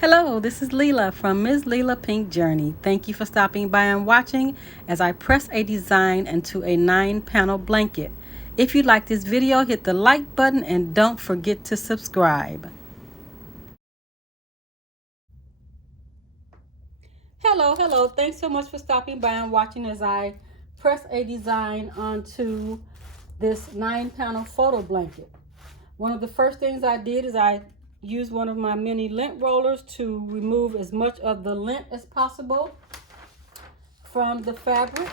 Hello, this is Lela from Ms. Lela Pink Journey. Thank you for stopping by and watching as I press a design into a 9-panel blanket. If you like this video, hit the like button and don't forget to subscribe. Hello. Thanks so much for stopping by and watching as I press a design onto this 9-panel photo blanket. One of the first things I did is I used one of my mini lint rollers to remove as much of the lint as possible from the fabric.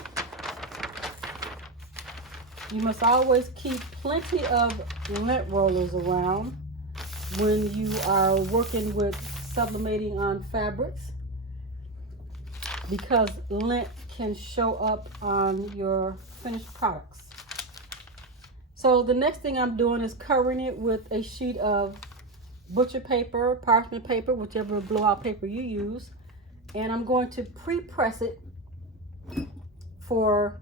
You must always keep plenty of lint rollers around when you are working with sublimating on fabrics, because lint can show up on your finished products. So the next thing I'm doing is covering it with a sheet of butcher paper, parchment paper, whichever blowout paper you use, and I'm going to pre-press it for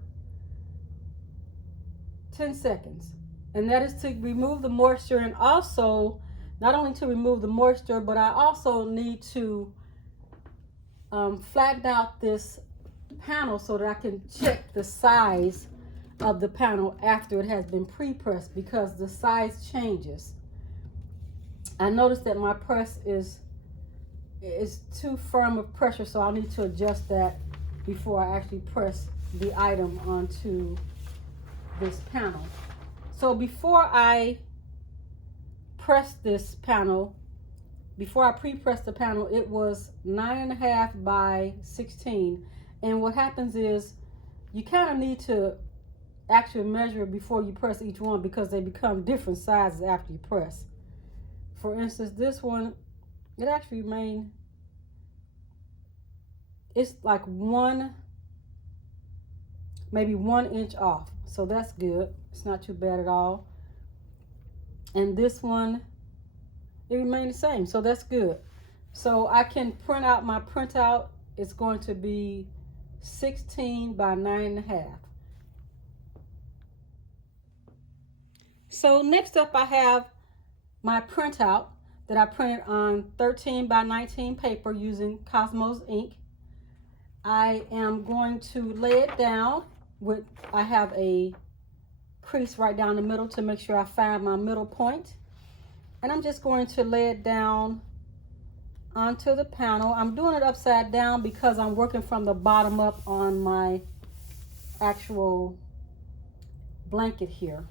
10 seconds. And that is to remove the moisture, and also not only to remove the moisture, but I also need to flatten out this panel so that I can check the size of the panel after it has been pre-pressed, because the size changes. I noticed that my press is too firm of pressure, so I'll need to adjust that before I actually press the item onto this panel. So before I press this panel, before I pre-press the panel, it was 9.5 by 16. And what happens is you kind of need to actually measure before you press each one, because they become different sizes after you press. For instance, this one, it actually remained, it's like maybe 1 inch off. So that's good. It's not too bad at all. And this one, it remained the same. So that's good. So I can print out my printout. It's going to be 16 by 9.5. So next up, I have my printout that I printed on 13 by 19 paper using Cosmos ink. I am going to lay it down with, I have a crease right down the middle to make sure I find my middle point. And I'm just going to lay it down onto the panel. I'm doing it upside down because I'm working from the bottom up on my actual blanket here.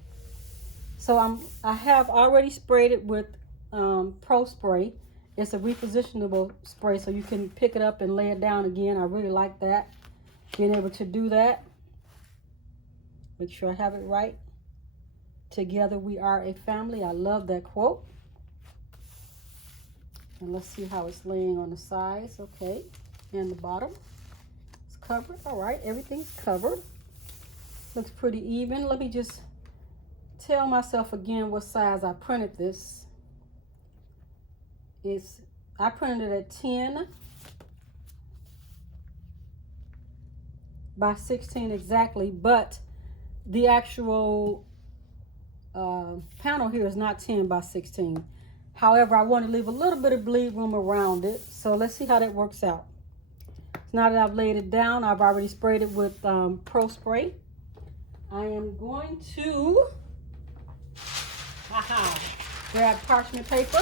So I have already sprayed it with Pro Spray. It's a repositionable spray, so you can pick it up and lay it down again. I really like that, being able to do that. Make sure I have it right. Together we are a family. I love that quote. And let's see how it's laying on the sides. Okay, and the bottom. It's covered. All right, everything's covered. Looks pretty even. Let me just tell myself again what size I printed this. I printed it at 10 by 16 exactly, but the actual panel here is not 10 by 16. However, I want to leave a little bit of bleed room around it. So let's see how that works out. Now that I've laid it down, I've already sprayed it with Pro Spray. I am going to grab parchment paper,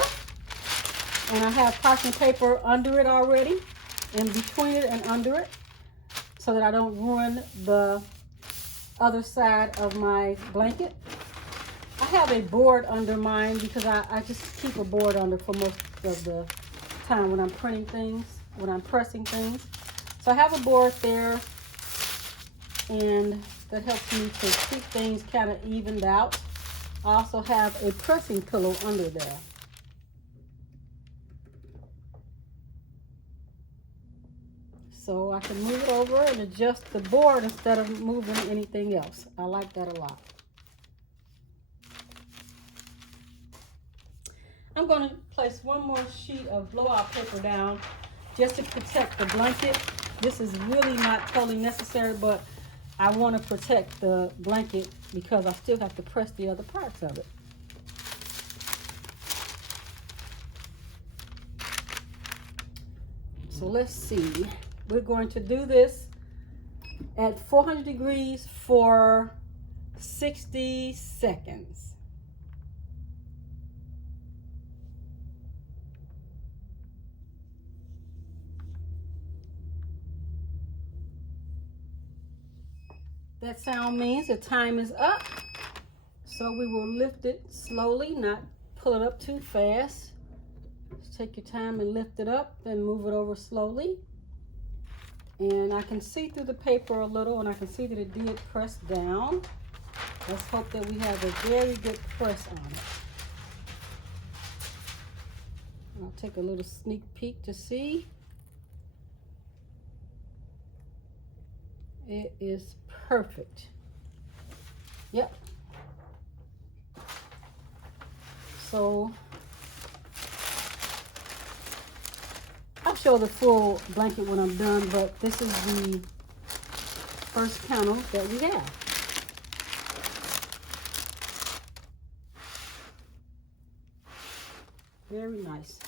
and I have parchment paper under it already, in between it and under it, so that I don't ruin the other side of my blanket. I have a board under mine because I just keep a board under for most of the time when I'm printing things, when I'm pressing things. So I have a board there, and that helps me to keep things kind of evened out. I also have a pressing pillow under there. So I can move it over and adjust the board instead of moving anything else. I like that a lot. I'm going to place one more sheet of blowout paper down just to protect the blanket. This is really not totally necessary, but I want to protect the blanket because I still have to press the other parts of it. So let's see. We're going to do this at 400 degrees for 60 seconds. That sound means the time is up. So we will lift it slowly, not pull it up too fast. Just take your time and lift it up, then move it over slowly. And I can see through the paper a little, and I can see that it did press down. Let's hope that we have a very good press on it. I'll take a little sneak peek to see. It is perfect. Yep. So I'll show the full blanket when I'm done, but this is the first panel that we have. Very nice.